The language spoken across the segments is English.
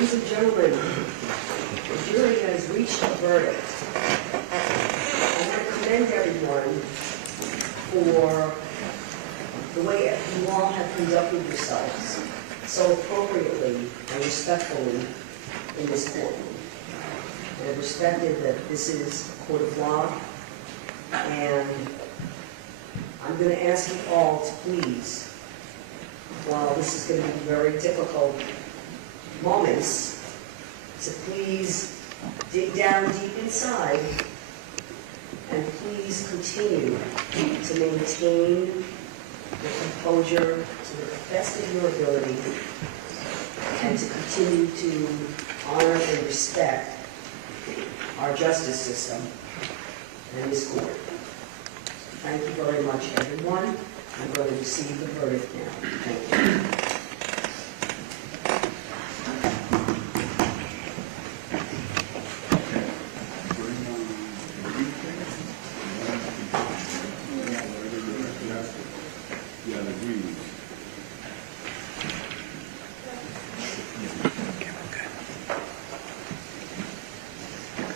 Ladies and gentlemen, the jury has reached a verdict. I want to commend everyone for the way you all have conducted yourselves so appropriately and respectfully in this courtroom. And I've respected that this is a court of law, and I'm going to ask you all to please, while this is going to be very difficult moments, to please dig down deep inside and please continue to maintain the composure to the best of your ability and to continue to honor and respect our justice system and this court. Thank you very much, everyone. I'm going to receive the verdict now. Thank you.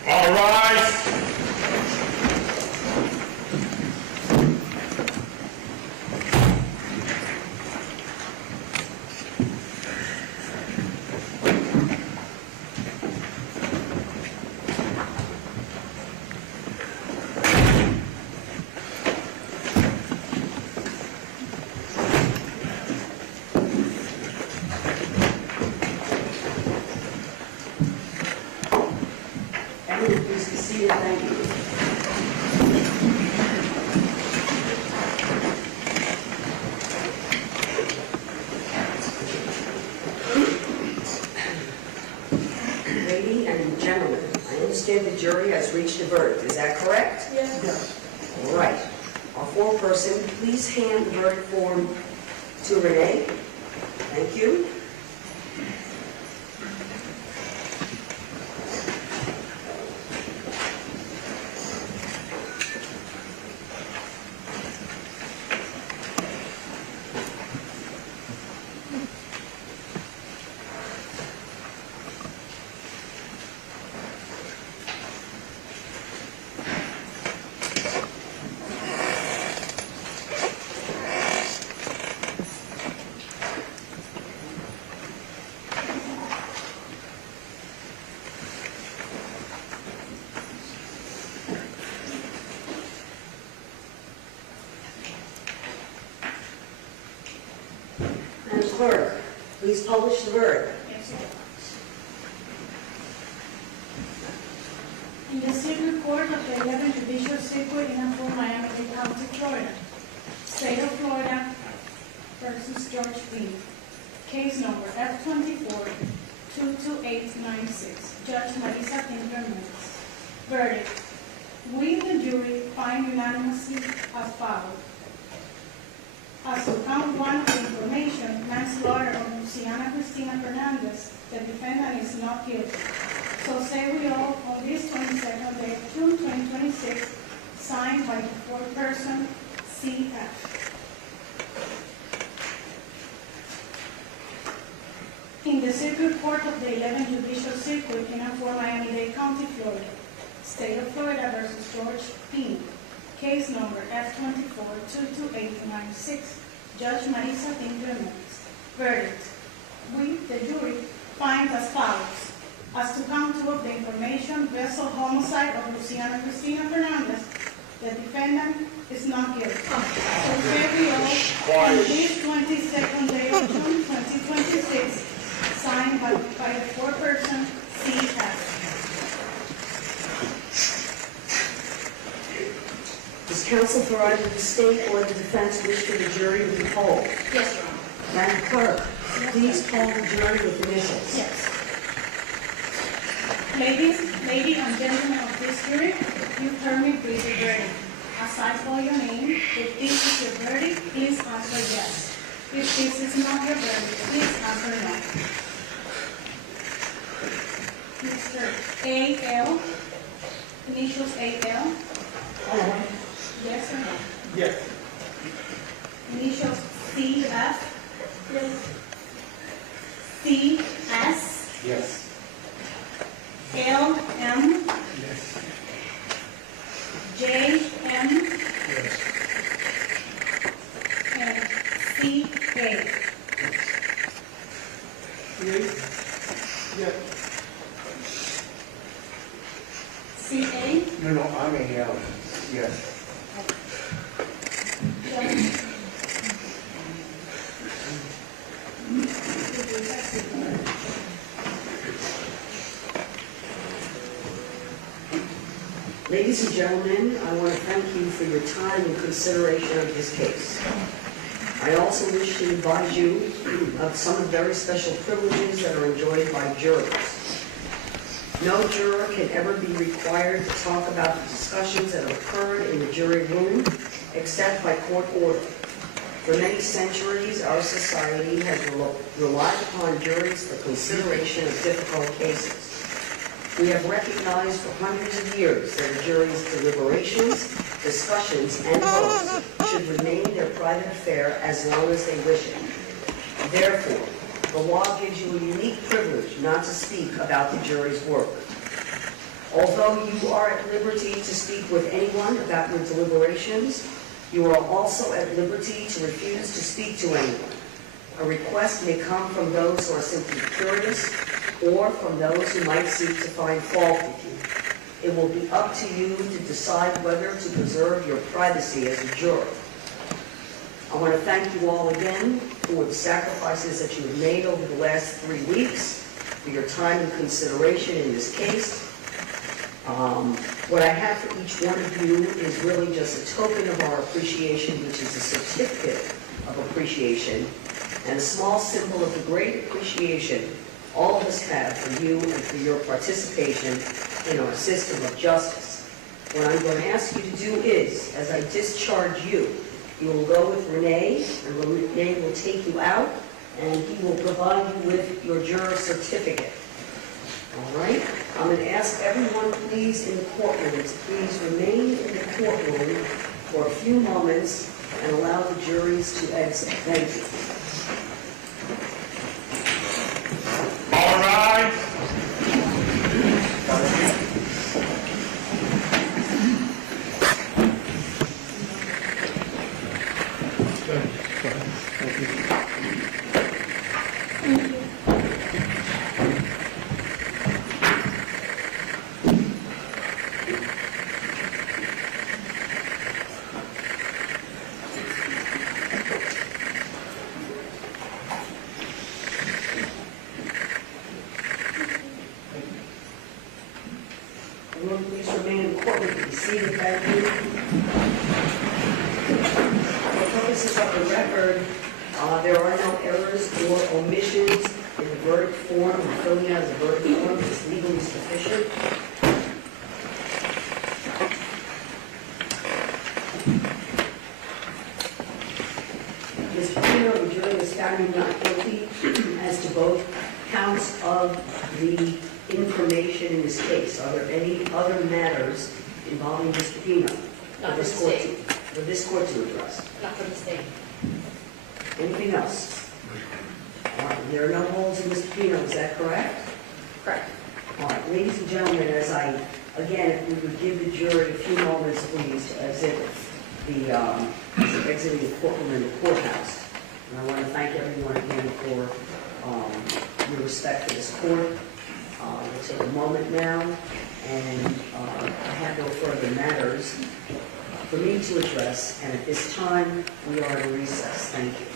All rise. Everyone, please be seated. Thank you. Ladies and gentlemen, I understand the jury has reached a verdict. Is that correct? Yes. All right. Our foreperson, please hand the verdict form to Renee. Thank you. Madam Clerk, please publish the verdict. In the Circuit Court of the 11th Judicial Circuit in and for Miami-Dade County, Florida, State of Florida versus George Pino, case number F24-22896, Judge Marisa Tinker-Mills. Verdict: we, the jury, find unanimously as follows. As to count one of the information, manslaughter of Luciana Cristina Fernandez, the defendant is not guilty. So say we all on this 22nd day of June 2026, signed by the foreperson, C.F. In the Circuit Court of the 11th Judicial Circuit in and for Miami-Dade County, Florida, State of Florida versus George Pino, case number F24-22896, Judge Marisa Tinker-Mills. Verdict: we, the jury, find as follows. As to count two of the information, vessel homicide of Luciana Cristina Fernandez, the defendant is not guilty. So say we all, on this 22nd day of June 2026, signed by the foreperson, C.F. Does counsel for either the state or the defense wish for the jury to be polled? Yes, Your Honor. Madam Clerk, please poll the jury with initials. Yes. Ladies and gentlemen of this jury, you heard me plead the verdict. As I call your name, if this is your verdict, please answer yes. If this is not your verdict, please answer no. Mr. A.L., initials A.L. Yes or no? Yes. Initials C.F. Yes. C.S. Yes. Yeah. CA, No, I'm a, yes. Judge. Ladies and gentlemen, I want to thank you for your time and consideration of this case. I also wish to advise you of some very special privileges that are enjoyed by jurors. No juror can ever be required to talk about the discussions that occurred in the jury room except by court order. For many centuries, our society has relied upon juries for consideration of difficult cases. We have recognized for hundreds of years that a jury's deliberations, discussions, and votes should remain their private affair as long as they wish it. Therefore, the law gives you a unique privilege not to speak about the jury's work. Although you are at liberty to speak with anyone about your deliberations, you are also at liberty to refuse to speak to anyone. A request may come from those who are simply curious or from those who might seek to find fault with you. It will be up to you to decide whether to preserve your privacy as a juror. I want to thank you all again for the sacrifices that you have made over the last 3 weeks, for your time and consideration in this case. What I have for each one of you is really just a token of our appreciation, which is a certificate of appreciation, and a small symbol of the great appreciation all of us have for you and for your participation in our system of justice. What I'm going to ask you to do is, as I discharge you, you will go with Renee, and Renee will take you out, and he will provide you with your juror certificate. All right? I'm going to ask everyone, please, in the courtroom, to please remain in the courtroom for a few moments and allow the juries to exit. Thank you. All rise. Everyone, please remain in the courtroom. Be seated. Thank you. For purposes of the record, there are no errors or omissions in the verdict form. The filling out of the verdict form is legally sufficient. Mr. Pino, the jury has found you not guilty as to both counts of the information in this case. Are there any other matters involving Mr. Pino Not for this for the court state. for this court to address? Not for the state. Anything else? All right, there are no holds in Mr. Pino, is that correct? Correct. All right, ladies and gentlemen, again, if we would give the jury a few moments, please, to exit exiting the courtroom and the courthouse. And I want to thank everyone again for your respect for this court. We'll take a moment now, and I have no further matters for me to address, and at this time, we are in recess. Thank you.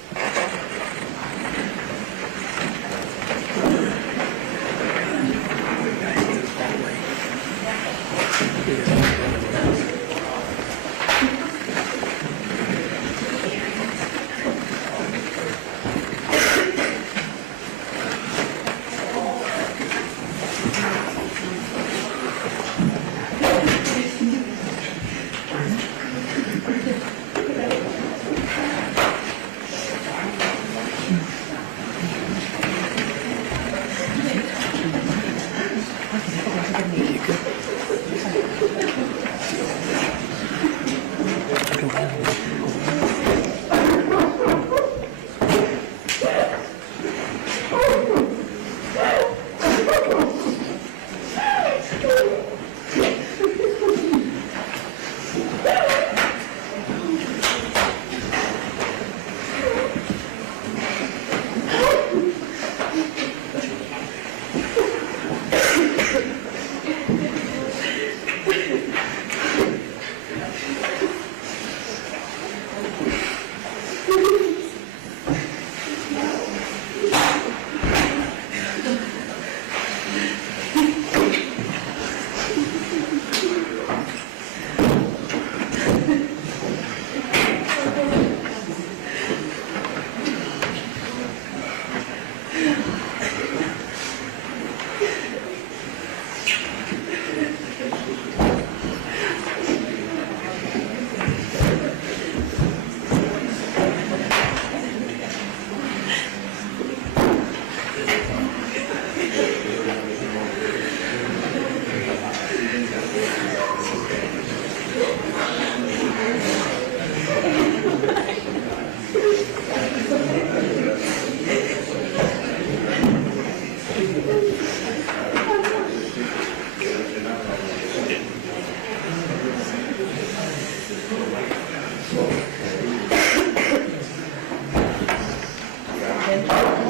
Thank you.